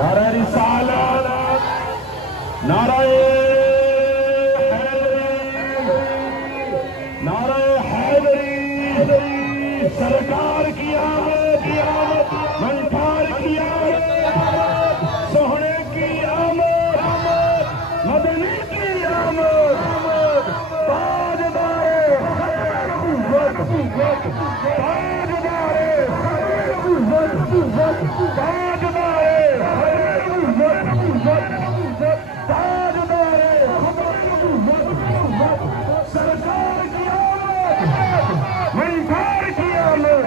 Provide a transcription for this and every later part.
नारा रिसालत, नाराए हैदरी, सरकार की आमद, मंठार की आमद, सोहने की आमद, मदनी की आमद, ताजदारे सरकार की आमद,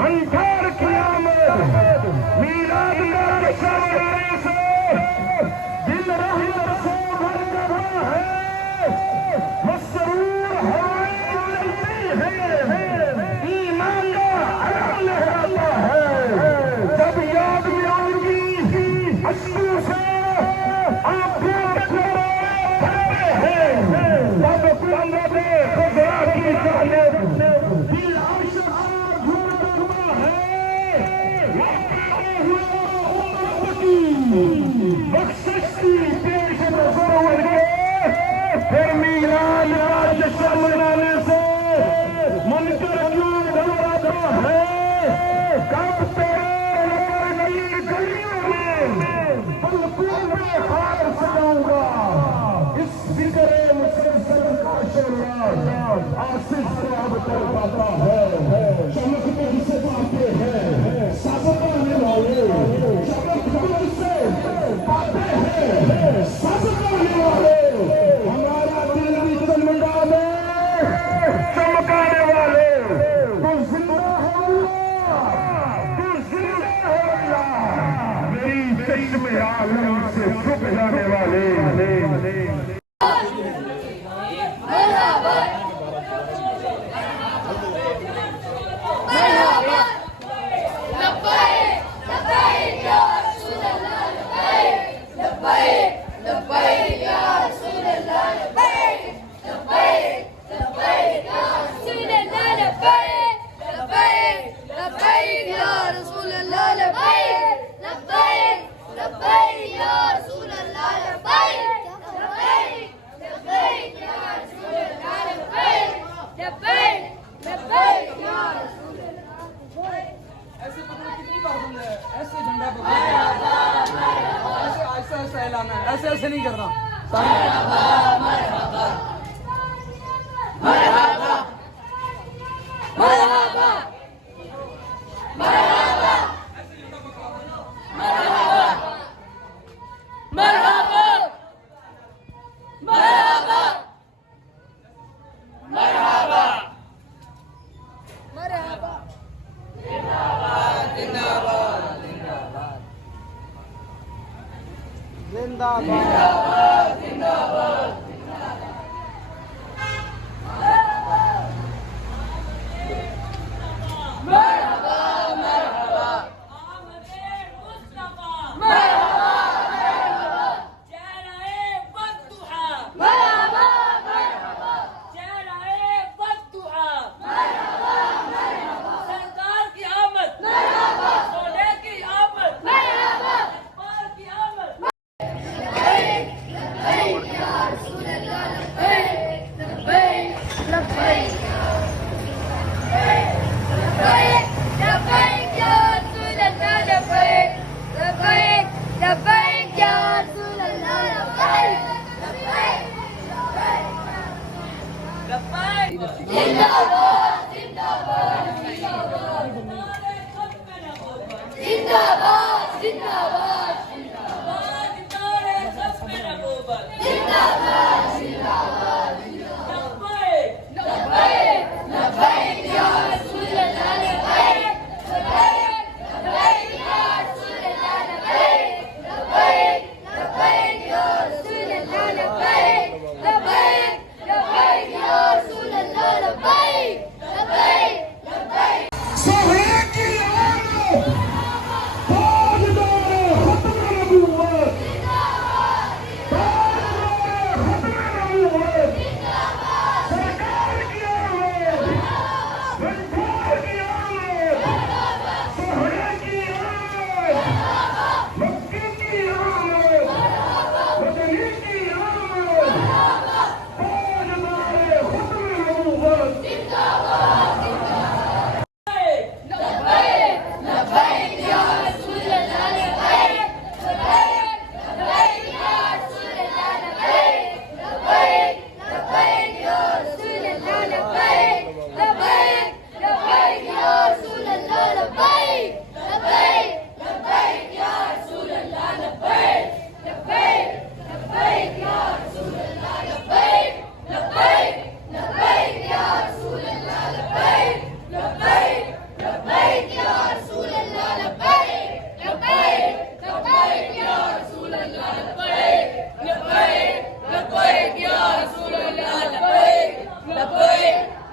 मंठार की आमद, मीलाद का नशा बनाने से दिल रहमत से भर रहा है, मसरूर हवाएं चलती हैं, ईमान का आलम लहराता है। जब याद में आऊंगी अश्कों से आंखों में भरे हैं, तब कुदरत खुदा की जानिब दिल आशिक झूमता है। बख्शिश की पेश नजर के फिर मीलाद का जश्न मनाने से मुनकर क्यों घबराता है। कब तेरे नई गलियों में पलकों में हाथ सजाऊंगा, इस जिक्र मुसलसल का शोर आसिफ से अब कर पाता है। चमकते जिसे पाते हैं सब पाने वाले, चमक से पाते हैं सब पाने वाले, हमारा दिल भी चमड़ा में चमकाने वाले। तू जिंदा है अल्लाह, तू जिंदा है अल्लाह, मेरी चश्मे आलम से छुप जाने वाले। ऐसे पकड़ो, कितनी बार बोल रहे हैं, ऐसे झंडा पकड़ो, ऐसे ऐसा ऐसा ऐलान है, ऐसे ऐसे नहीं करना। जिंदाबाद जिंदाबाद मरहबा मरहबा मरहबा मरहबा चेहरे बद्दुआ मरहबा मरहबा चेहरे बद्दुआ मरहबा मरहबा सरकार की आमद मरहबा सोने की आमद मरहबा इकबाल की आमद। لبيك لبيك يا رسول الله لبيك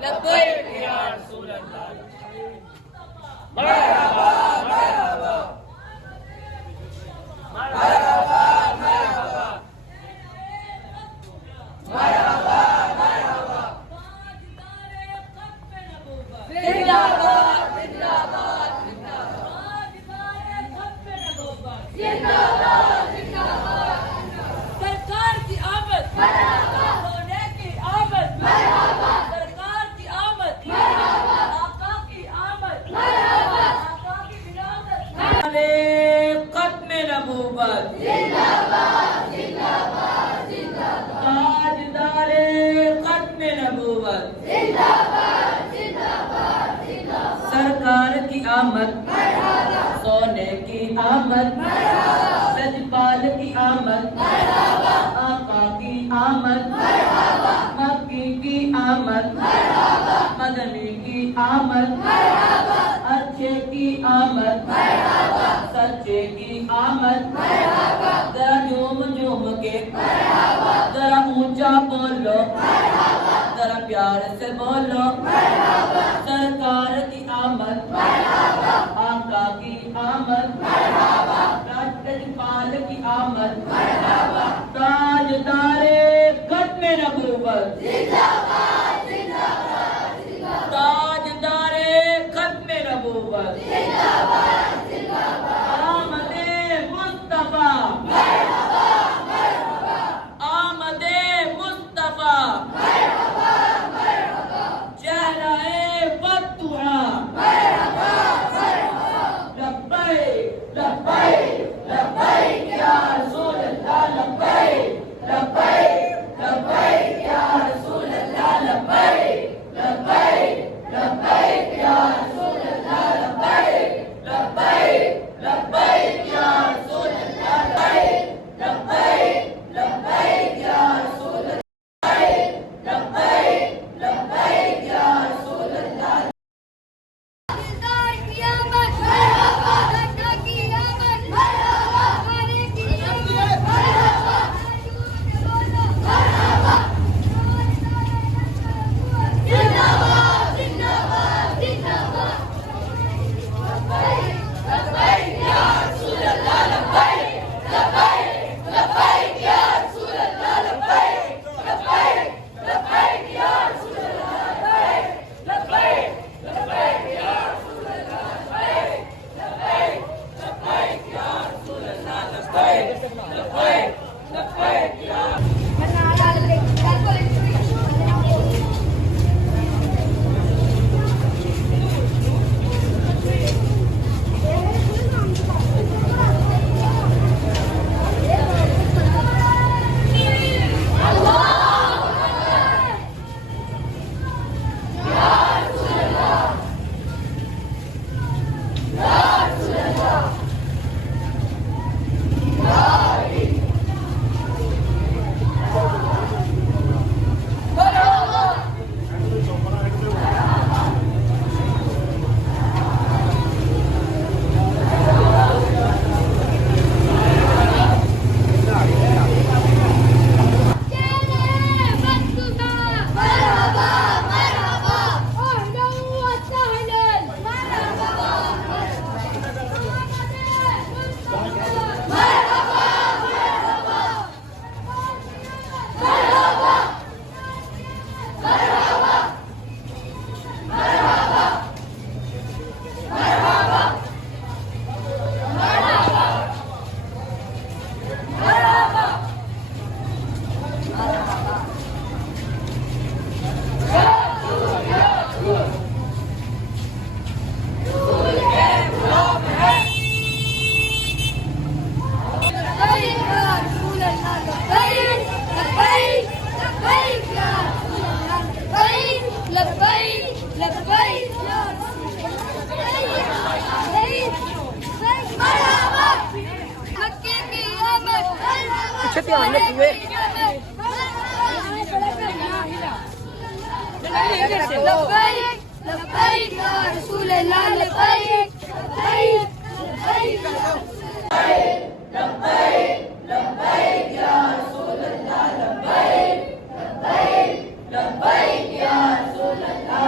लब्बैक या रसूल अल्लाह। सरकार की आमद, सोने की आमद, सरकार की आमद, आका की आमद, आका की विरासत, खत्म नबूवत ताजदारे खत्म नबूवत सरकार की आमद, सोने की आमद, सजपाल की आमद, आका की आमद, मक्की की आमद, मदनी की आमद, अच्छे की आमद, सच्चे की आमद, जरा झूम झूम के जरा ऊंचा बोलो, जरा प्यार से बोलो, सरकार की आमद, आका की आमद, राष्ट्रपाल की आमद, ताजदारे खत्म नबूवत ताजदारे खत्म नबूवत आमदे मुस्तफा आमदे मुस्तफा चेहराए बद्दुआ लब्बैक लब्बैक लब्बैक या रसूल अल्लाह लब्बैक लब्बैक लब्बैक या रसूल अल्लाह लब्बैक लब्बैक लब्बैक या रसूल अल्लाह लब्बैक लब्बैक लब्बैक या रसूल अल्लाह लब्बैक लब्बैक या रसूल अल्लाह लब्बैक लब्बैक या रसूल अल्लाह। सरकार की आमद, मरहबा, आका की आमद, मरहबा, खाने की आमद, मरहबा, मरहबा, जिंदाबाद जिंदाबाद जिंदाबाद लब्बैक लब्बैक या रसूल अल्लाह लब्बैक लब्बैक लब्बैक या रसूल अल्लाह लब्बैक लब्बैक लब्बैक या रसूल अल्लाह लब्बैक लब्बैक लब्बैक या रसूल अल्लाह लब्बैक लब्बैक लब्बैक या रसूल अल्लाह लब्बैक लब्बैक लब्बैक या लब्बैक लब्बैक या रसूल अल्लाह लब्बैक लब्बैक लब्बैक लब्बैक या रसूल अल्लाह लब्बैक लब्बैक लब्बैक या रसूल अल्लाह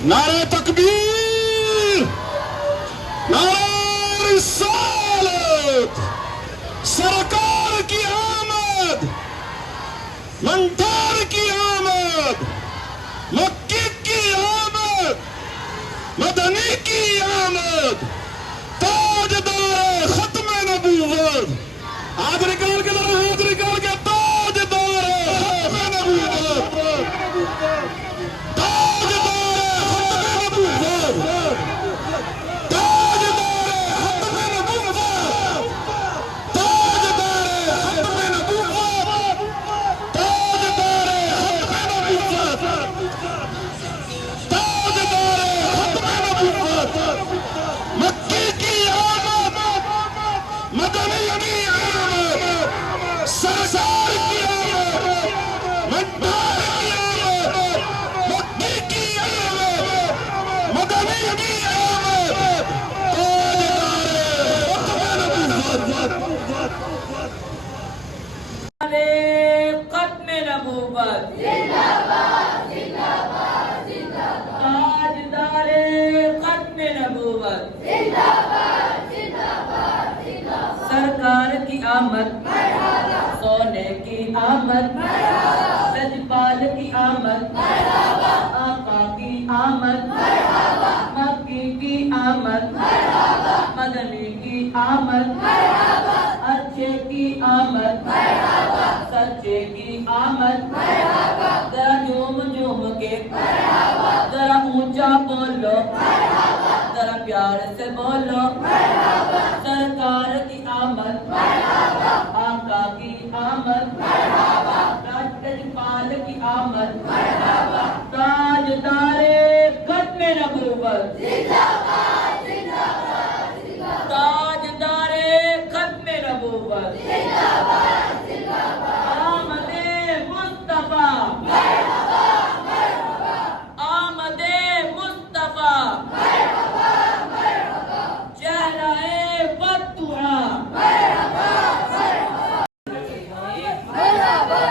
नारे तकबीर, नारे रिसालत, सरकार की आमद, मंथर की आमद, मक्की की आमद, मदनी की आमद, ताजदार खत्म नबूवत। हाथ निकाल के जरा, हाथ निकाल के, ताजदार खत्म नबूवत, खत्म नबूवत जिंदाबाद जिंदाबाद जिंदाबाद, ताजदारे खत्म नबूवत जिंदाबाद जिंदाबाद जिंदाबाद, सरकार की आमद, सोने की आमद, सजपाल की आमद, आका की आमद, मक्की की आमद, मदनी की आमद, अच्छे की आमद, सच्चे की आमद, जरा झूम झूम के, जरा ऊंचा बोलो, जरा प्यार से बोलो, सरकार की आमद, आका की आमद, राष्ट्रपाल की आमद, ताजदारे खत्म नबूवत जिंदाबाद जिंदाबाद जिंदाबाद, ताजदारे खत्म नबूवत जिंदाबाद जिंदाबाद, आमदे मुस्तफा मरहबा मरहबा, आमदे मुस्तफा मरहबा मरहबा, चेहराए बद्दुआ मरहबा मरहबा मरहबा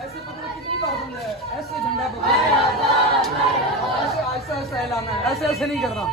ऐसे पकड़ो, कितनी बार बोल रहे हैं? ऐसे झंडा पकड़ो, ऐसे आहिस्ता आहिस्ता हिलाना है, ऐसे ऐसे नहीं करना।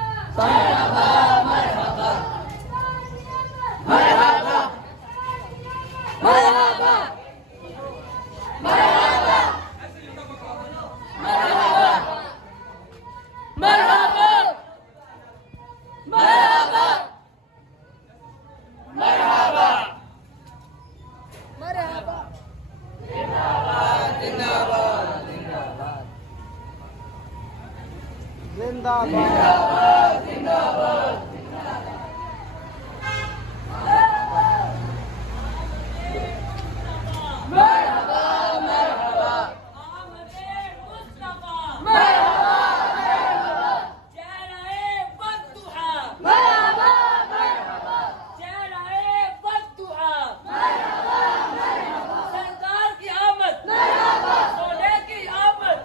सरकार की आमद, सोने की आमद,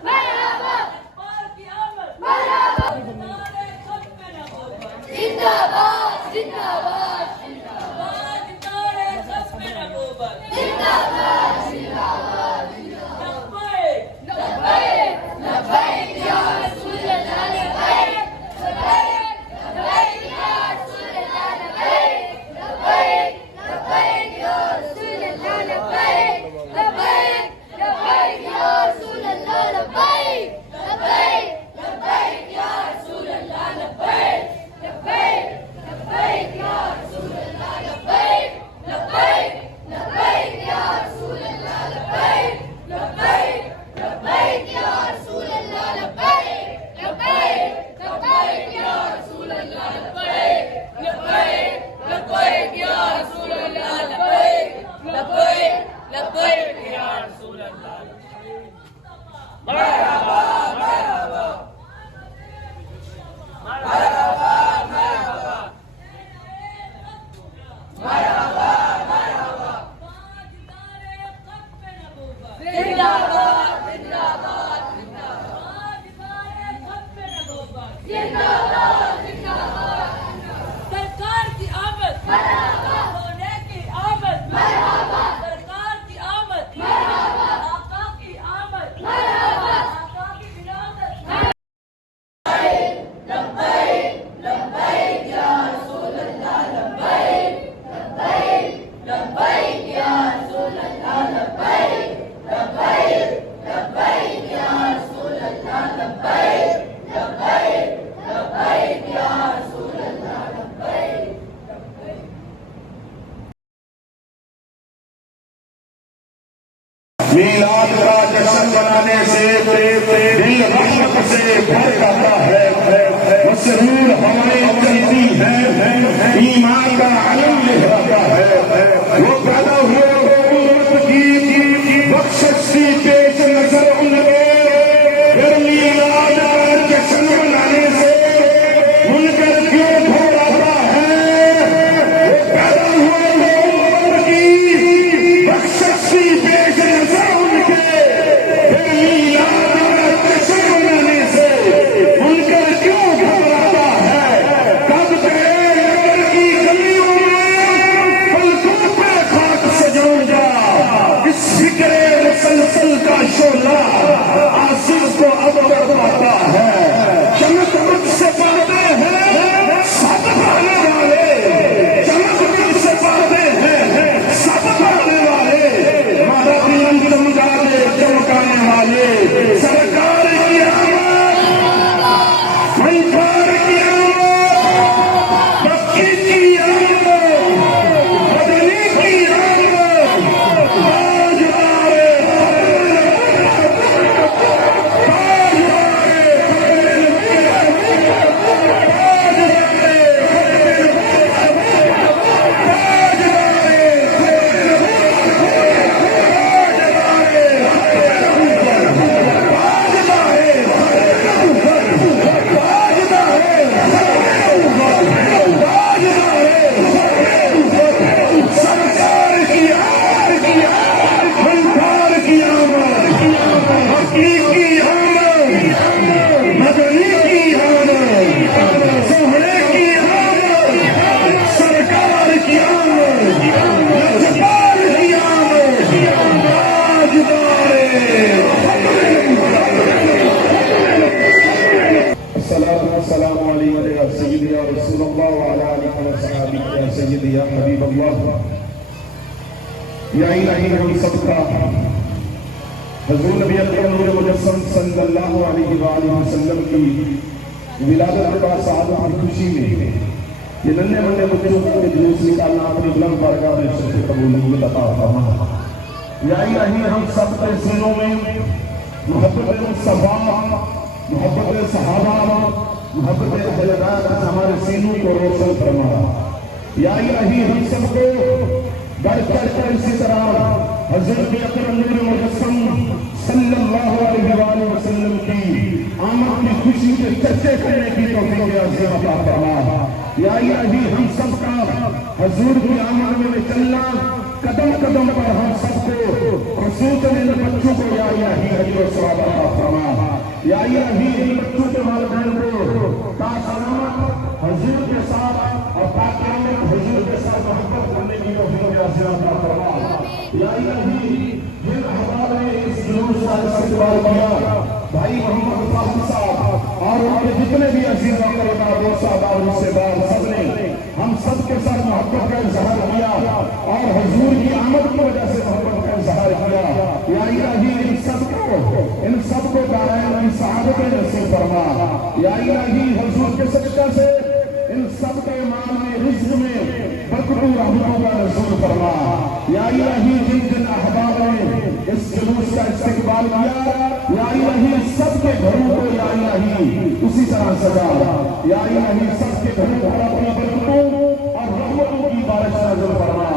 मीलाद का जश्न मनाने से दिल रहमत से भर जाता है। मसरूर हवाएं चलती हैं, ईमान का आलम लहराता है। वो पैदा हुए तो उम्मत की बख्शिश सी पेश नजर उनके, फिर मीलाद का जश्न मनाने से मुनकर क्यों घबराता है। वो पैदा हुए तो उम्मत की बख्शिश सी पेश नजर उनके, फिर मीलाद का जश्न मनाने से मुनकर क्यों घबराता है। कब तेरे नजर की गलियों में पलकों पे खाक सजाऊंगा, इस फिक्रे मुसलसल का शोला आसिफ को अब बरपाता है। चमक मुझसे पाते हैं सब पाने वाले, चमक मुझसे पाते हैं सब पाने वाले, मारा दिल चमका दे चमकाने वाले। सरकार की आमद, सरकार की आमद, बक्की की आमद, बदली की आमद, आज आए सरकार की आमद, सरकार की आमद, बक्की की आमद, बदली की आमद, सोहरे की आमद, सरकार की आमद, लजपाल की आमद, ताजदारे। अस्सलातु वस्सलामु अलैका या सय्यदी या रसूलल्लाह व अला आलिहि व सहाबिहि या सय्यदी या हबीबल्लाह। या इलाही हम सबका हज़ूर नबी अकरम नूर मुजस्सम सल्लल्लाहु अलैहि वसल्लम की विलादत का सआदत की खुशी में ये नन्हे मुन्ने बच्चों के जुलूस निकालना अपनी बुलंद बारगाह में सबसे कबूलियत अता फरमा। या इलाही हम सब के सीनों में मोहब्बत मुस्तफा, मोहब्बत सहाबा, मोहब्बत अहले बैत हमारे सीनों को रोशन फरमा। या इलाही हम सबको बढ़ चढ़ कर इसी तरह हज़रत अकरम नूर मुजस्सम सल्लल्लाहु अलैहि वसल्लम की आमद की खुशी के चर्चे करने की तौफीक अता फरमा। या इलाही हम सबका हज़ूर की आमद में चलना, कदम कदम पर हम सबको खुसूसन इन बच्चों को या इलाही अजर व सवाब अता फरमा। या इलाही इन बच्चों के वालिदैन को तासलामत हज़ूर के साथ और ताक़यामत हज़ूर के साथ मोहब्बत करने की तौफीक अता फरमा। या इलाही जिन अहबाब ने इस जुलूस का इस्तेमाल किया, भाई मोहम्मद फारूक साहब और उनके जितने भी अजीज दोस्त और रिश्तेदार सबने हम सब के साथ मोहब्बत का इजहार किया और हजूर की आमद की वजह से मोहब्बत का इजहार किया। या इलाही इन सबको दारायन की सआदत नसीब फरमा। या इलाही हजूर के सदका से इन सब के माल में, रिज़्क़ में बरकत रहमतों का नज़ूल फरमा। या इलाही जिन जिन अहबाब ने इस जुलूस का इस्तेक़बाल किया, या इलाही सबके घरों को या इलाही उसी तरह सजा। या इलाही सबके घरों पर अपनी बरकतों और रहमतों की बारिश नाज़िल फरमा।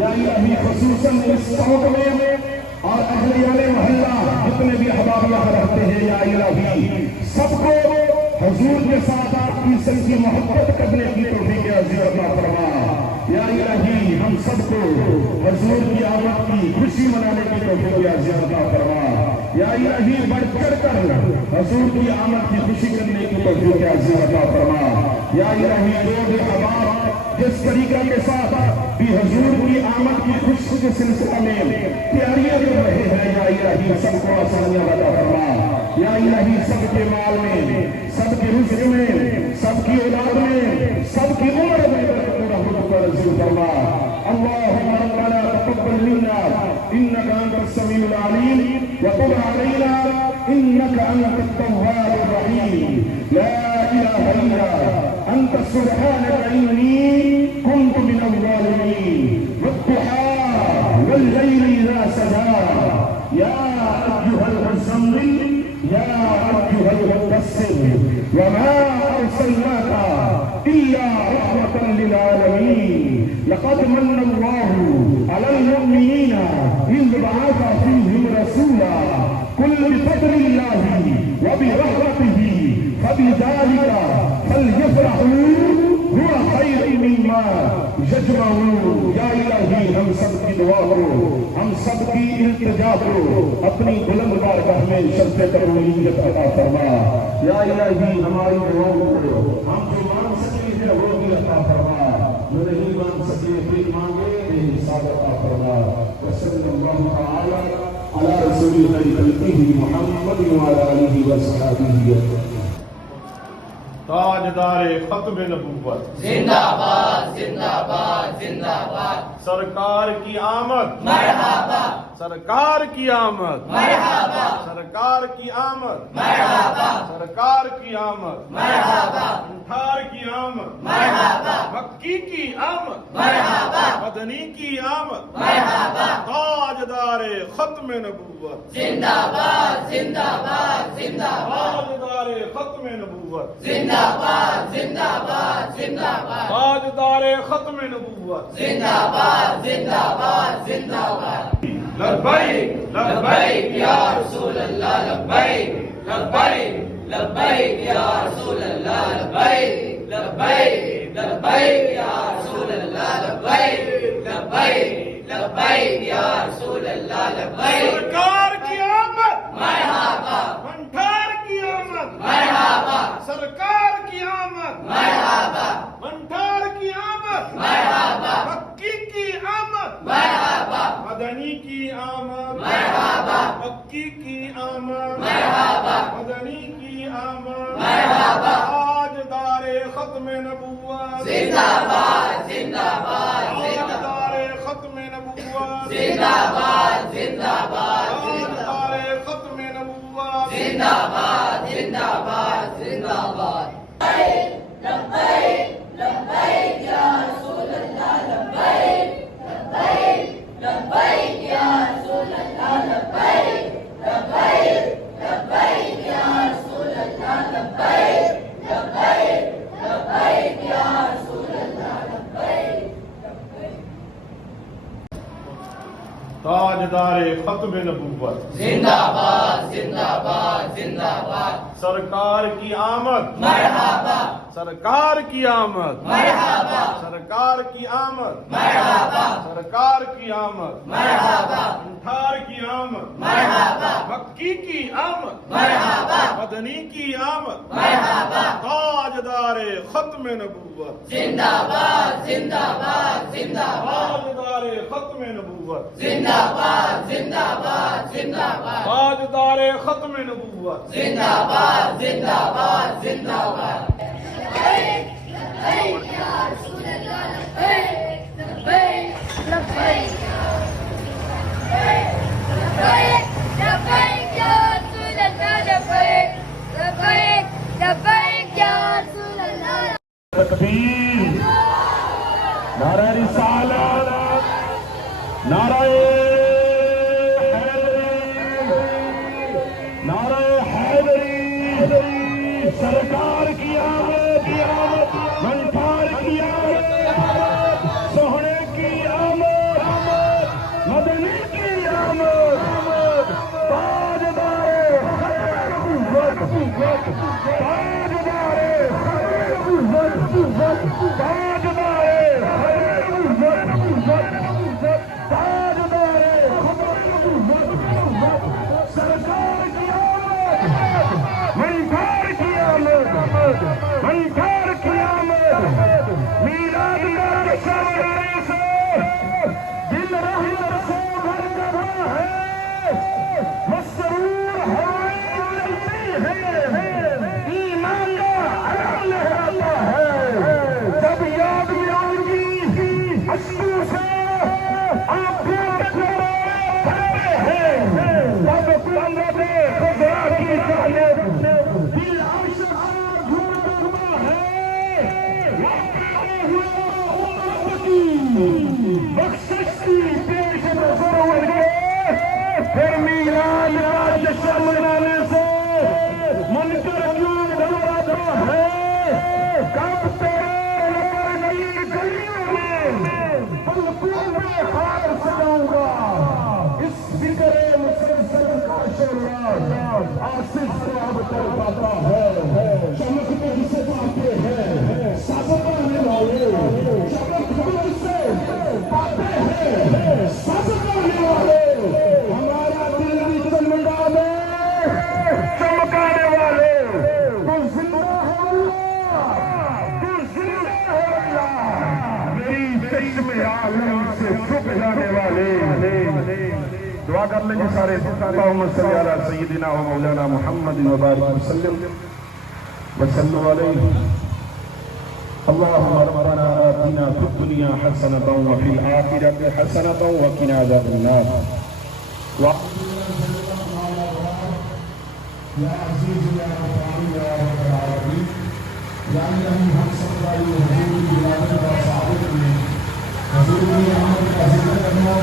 या इलाही ख़ुसूसन इस चौक में और अहले मोहल्ला जितने भी अहबाब यहाँ रहते हैं, या इलाही सबको हजूर के साथ आपकी सच्ची मोहब्बत करने की तौफीक अज़ीज़ अता फरमा। या इलाही हम सबको हजूर की आमद की खुशी मनाने की तौफीक अज़ीज़ अता फरमा। या इलाही बढ़ चढ़ कर हजूर की आमद की खुशी करने की तौफीक अज़ीज़ अता फरमा। या इलाही लोग अहबाब जिस तरीका के साथ भी हजूर की आमद की खुशी के सिलसिला में तैयारियां कर रहे हैं, या इलाही सबको आसानियां अता फरमा। या इलाही सबके माल में, सबके रिज़्क़ में, सबकी औलाद में, सबकी उम्र में रहमत का नज़ील फरमा। अल्लाहुम्मा रब्बना तक़ब्बल मिन्ना इन्नका अंतस समीउल अलीम व तुब अलैना इन्नका अंतत तव्वाबुर रहीम। ला इलाहा इल्ला अंत सुब्हानका इन्नी कुन्तु मिनज़ ज़ालिमीन। वद्दुहा वल्लैलि इज़ा सजा या अय्युहल मुज़म्मिल या अय्युहल मुद्दस्सिर वमा अर्सलनाका इल्ला रहमतन लिल आलमीन लक़द मन्ना अल्लाहु अलल मुमिनीना इज़ बअथ फ़ीहिम रसूला कुल बिफ़ज़लिल्लाहि व बिरहमतिही फबिज़ालिका फ़लयफ़रहू हुआ खैरुम मिम्मा यजमऊन। या इलाही, हम सब की दुआ करो, हम सब की इल्तिजा करो, अपनी बुलंद बारगाह में शर्फ़े कबूलियत अता फरमा। या इलाही, हमारी दुआओं को हम जो मांग सके हैं वो भी अता फरमा, जो नहीं मांग सके फिर मांगे बेहिसाब अता फरमा। वसल्लल्लाहु तआला अला रसूलिल करीम मुहम्मद व अला आलिहि व सहाबिहि अजमईन। ताजदारे खत्म नबूवत जिंदाबाद जिंदाबाद जिंदाबाद। सरकार की आमद मरहबा सरकार की आमद मरहबा सरकार की आमद मरहबा सरकार की आमद मरहबा अंठार की आमद मरहबा मक्की की आमद मरहबा मदनी की आमद मरहबा। ताजदारे खत्म नबूवत जिंदाबाद जिंदाबाद जिंदाबाद ताजदारे खत्म नबूवत जिंदाबाद जिंदाबाद जिंदाबाद ताजदारे खत्म नबूवत जिंदाबाद जिंदाबाद जिंदाबाद। लब्बैक लब्बैक या रसूल अल्लाह लब्बैक लब्बैक लब्बैक या रसूल अल्लाह लब्बैक लब्बैक लब्बैक या रसूल अल्लाह लब्बैक लब्बैक लब्बैक या रसूल अल्लाह लब्बैक। सरकार की आमद मरहबा मंठार की आमद मरहबा सरकार की आमद मरहबा मंठार की आमद मरहबा मक्की की आमद मरहबा मदनी की आमद मरहबा मक्की की आमद मरहबा मदनी की आमद मरहबा। ताजदारे खत्म नबूवत जिंदाबाद जिंदाबाद ताजदारे खत्म नबूवत जिंदाबाद जिंदाबाद ताजदारे खत्म नबूवत जिंदाबाद जिंदाबाद जिंदाबाद। लब्बैक लब्बैक या रसूल अल्लाह लब्बैक लब्बैक लब्बैक या रसूल अल्लाह लब्बैक लब्बैक लब्बैक या रसूल अल्लाह लब्बैक लब्बैक लब्बैक या रसूल अल्लाह लब्बैक। ताजदारे खत्म नबूवत जिंदाबाद जिंदाबाद जिंदाबाद। सरकार की आमद मरहबा सरकार की आमद मरहबा सरकार की आमद मरहबा सरकार की आमद मरहबा अंठार की आमद मरहबा मक्की की आमद मरहबा मदनी की आमद मरहबा। ताजदारे खत्म नबूवत जिंदाबाद जिंदाबाद जिंदाबाद ताजदारे खत्म नबूवत जिंदाबाद जिंदाबाद जिंदाबाद ताजदारे खत्म नबूवत जिंदाबाद जिंदाबाद जिंदाबाद। तकबीर, नारा रिसालत, नाराए हैदरी, सरकार की आमद, मंठार की आमद, सोहने की आमद, मदनी की आमद, ताजदारे खैर नबूवत, ताजदारे खैर नबूवत, ताजदारे खैर नबूवत, ताजदारे खैर नबूवत, सरकार की आमद, मंठार की आमद, मंठार की आमद, मीलाद का रक्षा करने से दिल रहमत से भर रहा है, मसरूर हवाएं चलती हैं, सब करने वाले, हमारा दिल भी चमका दे, चमकाने वाले, तू जिंदा है अल्लाह, तू जिंदा है अल्लाह, मेरी चश्मे आलम से छुप जाने वाले। दुआ कर लेंगे सारे। अल्लाहुम्मा सल्ली अला सय्यिदिना व मौलाना मुहम्मद व बारिक वसल्लम वसल्लम अलैहि। अल्लाहुम्मा रब्बना आतिना फिद दुनिया हसनतन व फिल आखिरति हसनतन व क़िना अज़ाबन नार। या अज़ीज़ या गफ़ार या रब्बल आलमीन, या इलाही हम सब का ये हुजूर की इबादत का साबित में हुजूर की आमद का ज़िक्र करना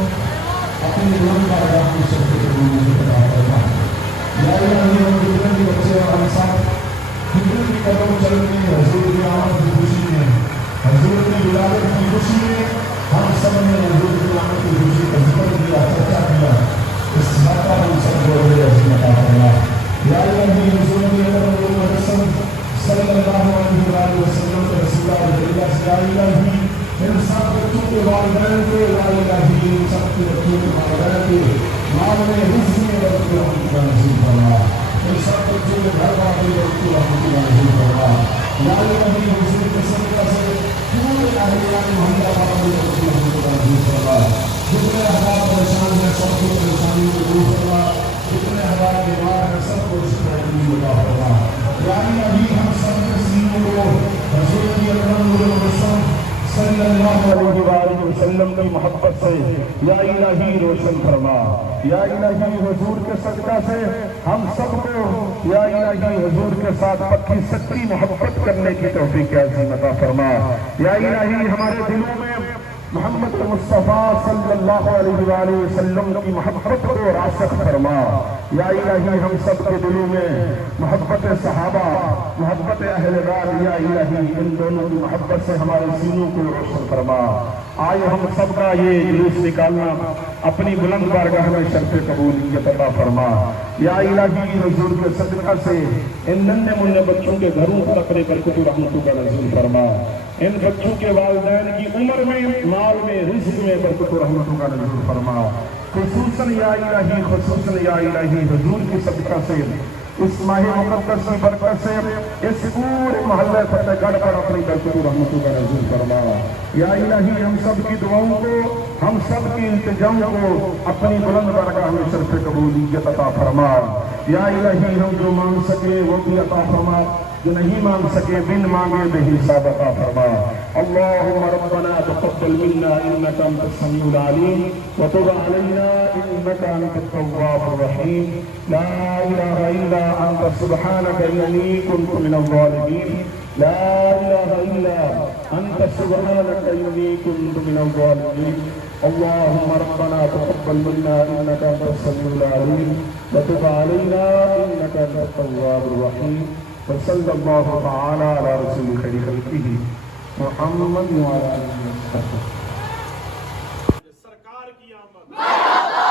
अपने मन का राह में सबको कबूल करना पड़ता है। या इलाही हम दुनिया के बच्चे और हम सब हुजूर की कदम चलने हुजूर की आमद की खुशी में, हुजूर की विलादत की खुशी में हम सब ने हुजूर की आमद की खुशी का जिक्र किया, चर्चा किया। इस बात का हम सब को अज़ीमत अता फरमा। या इलाही हुजूर की कदम सल्लल्लाहु अलैहि वसल्लम के रसूल अल्लाह से या इलाही इन सब बच्चों के वालिदैन को, या इलाही इन सब के बच्चों के वालिदैन के माल में रिज़्क़ में बरकत रहमत नसीब फरमा। इन सब बच्चों के घर वाले बच्चों रहमत नसीब फरमा। या इलाही हुजूर के सदक़े से पूरे अहलिया मोहल्ला वालों को रहमत नसीब फरमा। जितने अहबाब परेशान हैं सबको परेशानी को दूर फरमा, जितने अहबाब बीमार हैं सबको शिफा अता फरमा। या इलाही हम सब के सीनों को हुजूर की अकरम सल्लल्लाहु अलैहि वसल्लम की मोहब्बत से या इलाही रोशन फरमा। या इलाही हुजूर के सदका से हम सबको या इलाही हुजूर के साथ पक्की सच्ची मोहब्बत करने की तौफीक अज़ीम अता फरमा। या इलाही हमारे दिलों में मोहम्मद मुस्तफ़ा सल्लल्लाहु अलैहि वसल्लम की मोहब्बत को रासिख़ फरमा। या इलाही हम सब के दिलों में मोहब्बत सहाबा, मोहब्बत अहले बैत, या इलाही इन दोनों की मोहब्बत से हमारे सीनों को रोशन फरमा। आए हम सब का ये जुलूस निकालना अपनी बुलंद बारगाह में शर्फ़े कबूलियत अता फरमा। या इलाही हुजूर के सदका से इन नन्हे मुन्ने बच्चों के घरों तक अपने बरकत रहमतों का नज़ूल फरमा। इन बच्चों के वालिदैन की उम्र में, माल में, रिज़्क़ में बरकत रहमतों का नज़ूल फरमा। खुसूसन या इलाही, खुसूसन या इलाही हुजूर की सदका से इस माह मुक़द्दस की बरकत से इस पूरे मोहल्ले फतेहगढ़ पर अपनी बरकत रहमतों का नज़ूल फरमा। या इलाही हम सब की दुआओं को, हम सब की इल्तिजाओं को अपनी बुलंद बारगाह में शर्फ़े कबूलियत अता फरमा। या इलाही हम जो मांग सके वो भी अता फरमा, जो नहीं मांग सके बिन मांगे बेहिसाब अता फरमा। अल्लाहुम्मा रब्बना तक़ब्बल मिन्ना इन्नका अंतस समीउल अलीम व तुब अलैना इन्नका अंतत तव्वाबुर रहीम। ला इलाहा इल्ला अंता सुब्हानका इन्नी कुन्तु मिनज़ ज़ालिमीन। ला इलाहा इल्ला अंता सुब्हानका इन्नी कुन्तु मिनज़ ज़ालिमीन। अल्लाहुम्मा रब्बना तक़ब्बल मिन्ना इन्नका अंतस समीउल अलीम व तुब अलैना इन्नका अंतत तव्वाबुर रहीम। सल्लल्लाहु तआला अला रसूलिल खैरि खल्क़िही मुहम्मद व अला आलिहि वसल्लम। सरकार की आमद।